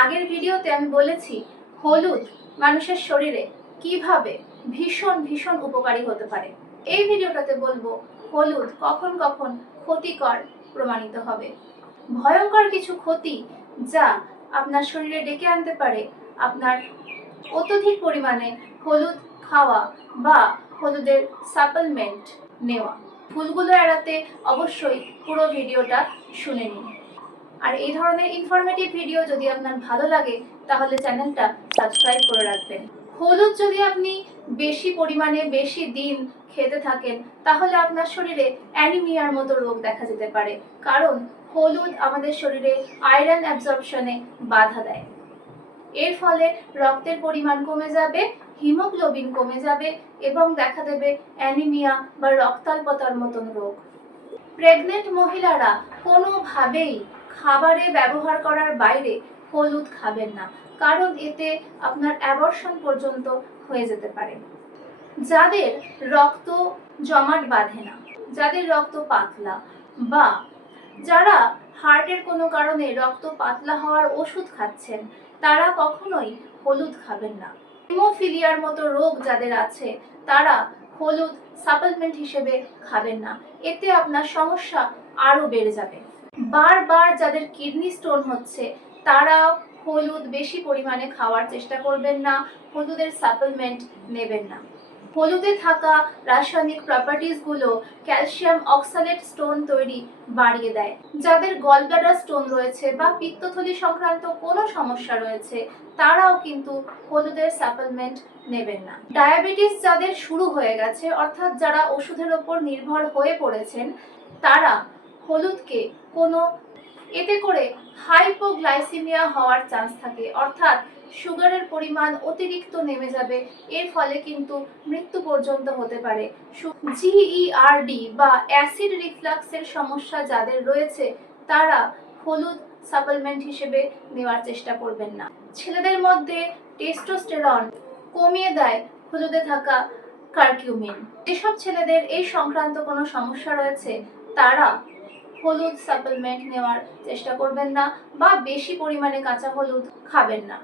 আগের ভিডিওতে আমি বলেছি হলুদ মানুষের শরীরে কিভাবে ভীষণ ভীষণ উপকারী হতে পারে। এই ভিডিওটাতে বলবো হলুদ কখন কখন ক্ষতিকর প্রমাণিত হবে, ভয়ঙ্কর কিছু ক্ষতি যা আপনার শরীরে ডেকে আনতে পারে আপনার অত্যধিক পরিমাণে হলুদ খাওয়া বা হলুদের সাপ্লিমেন্ট নেওয়া। ভুলগুলো এড়াতে অবশ্যই পুরো ভিডিওটা শুনে নিন। আর এই ধরনের ইনফরমেটিভ ভিডিও যদি আপনার ভালো লাগে তাহলে চ্যানেলটা সাবস্ক্রাইব করে রাখবেন। হলুদ যদি আপনি বেশি পরিমাণে বেশি দিন খেতে থাকেন তাহলে আপনার শরীরে অ্যানিমিয়ার মতো রোগ দেখা যেতে পারে, কারণ হলুদ আমাদের শরীরে আয়রন অ্যাবজর্পশনে বাধা দেয়। এর ফলে রক্তের পরিমাণ কমে যাবে, হিমোগ্লোবিন কমে যাবে এবং দেখা দেবে অ্যানিমিয়া বা রক্তাল্পতার মতন রোগ। প্রেগনেন্ট মহিলারা কোনোভাবেই খাবারে ব্যবহার করার বাইরে হলুদ খাবেন না, কারণ এতে আপনার অ্যাবর্শন পর্যন্ত হয়ে যেতে পারে। যাদের রক্ত জমাট বাঁধে না, যাদের রক্ত পাতলা বা যারা হার্টের কোনো কারণে রক্ত পাতলা হওয়ার ওষুধ খাচ্ছেন তারা কখনোই হলুদ খাবেন না। হিমোফিলিয়ার মতো রোগ যাদের আছে তারা হলুদ সাপ্লিমেন্ট হিসেবে খাবেন না, এতে আপনার সমস্যা আরো বেড়ে যাবে। বারবার যাদের কিডনি স্টোন হচ্ছে তারা হলুদ বেশি পরিমাণে খাওয়ার চেষ্টা করবেন না, হলুদের সাপ্লিমেন্ট নেবেন না। হলুদে থাকা রাসায়নিক প্রপার্টিসগুলো ক্যালসিয়াম অক্সালেট স্টোন তৈরি বাড়িয়ে দেয়। যাদের গলব্লাডার স্টোন রয়েছে বা পিত্তথলি সংক্রান্ত কোনো সমস্যা রয়েছে তারাও কিন্তু হলুদের সাপ্লিমেন্ট নেবেন না। ডায়াবেটিস যাদের শুরু হয়ে গেছে, অর্থাৎ যারা ওষুধের ওপর নির্ভর হয়ে পড়েছেন, তারা হলুদকে এতে করে হাইপোগ্লাইসিমিয়া হওয়ার চান্স থাকে, অর্থাৎ সুগারের পরিমাণ অতিরিক্ত নেমে যাবে। এর ফলে কিন্তু মৃত্যু পর্যন্ত হতে পারে। জিইআরডি বা অ্যাসিড রিফ্লাক্সের সমস্যা যাদের রয়েছে তারা হলুদ সাপ্লিমেন্ট হিসেবে নেওয়ার চেষ্টা করবেন না। ছেলেদের মধ্যে টেস্টোস্টেরন কমিয়ে দেয় হলুদে থাকা কারকিউমিন। যেসব ছেলেদের এই সংক্রান্ত কোনো সমস্যা রয়েছে তারা হলুদ সাপ্লিমেন্ট নেওয়ার চেষ্টা করবেন না বা বেশি পরিমাণে কাঁচা হলুদ খাবেন না।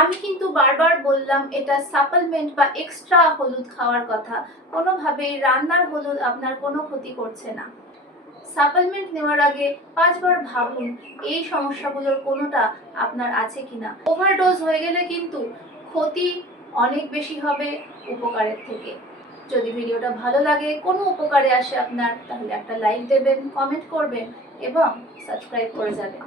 আমি কিন্তু বারবার বললাম এটা সাপ্লিমেন্ট বা এক্সট্রা হলুদ খাওয়ার কথা, কোনোভাবেই রান্নার হলুদ আপনার কোনো ক্ষতি করছে না। সাপ্লিমেন্ট নেওয়ার আগে 5 বার ভাবুন এই সমস্যাগুলোর কোনোটা আপনার আছে কিনা। ওভারডোজ হয়ে গেলে কিন্তু ক্ষতি অনেক বেশি হবে উপকারের থেকে। যদি ভিডিওটা ভালো লাগে, কোনো উপকারে আসে আপনার, তাহলে একটা লাইক দেবেন, কমেন্ট করবেন এবং সাবস্ক্রাইব করে যাবেন।